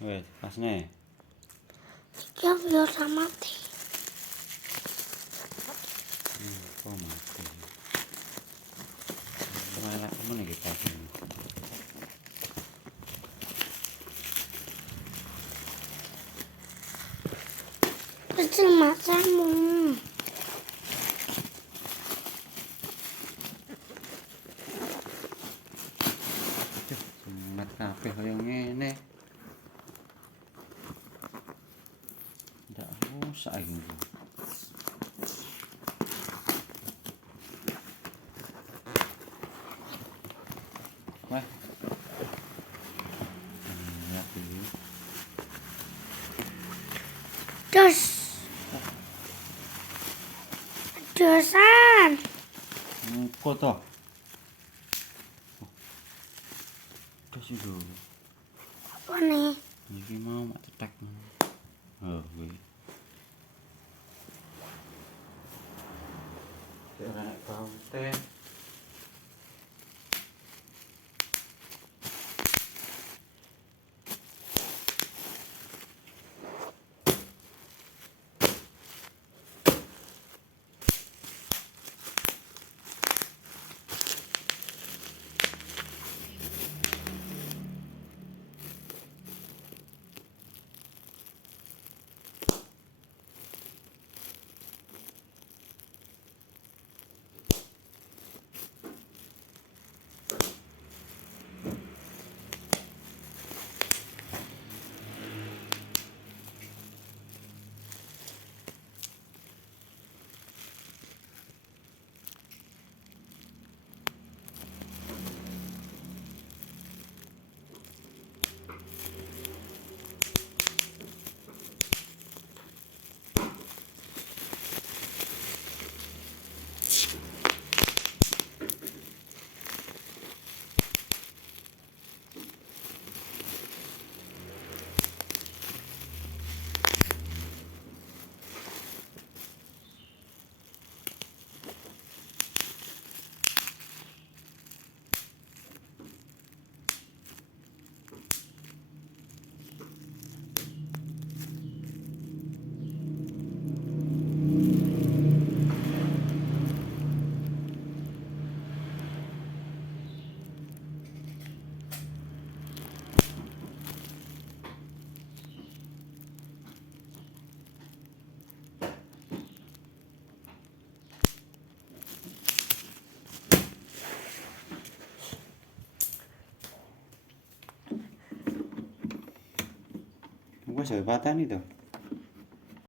Wes, pas nih. Iki biar mati. Kok mati. Malah kamu nih kita ini. Kecil masamu. Semat kabeh kaya ngene. Ndak usah iki. Wah. Ya iki. Dos. Dosan. Muko to. Terus itu. Apa nih? Iki mau mak cetek. Oh, kuwi. Ora nek baute. Gua saya patah nih tuh.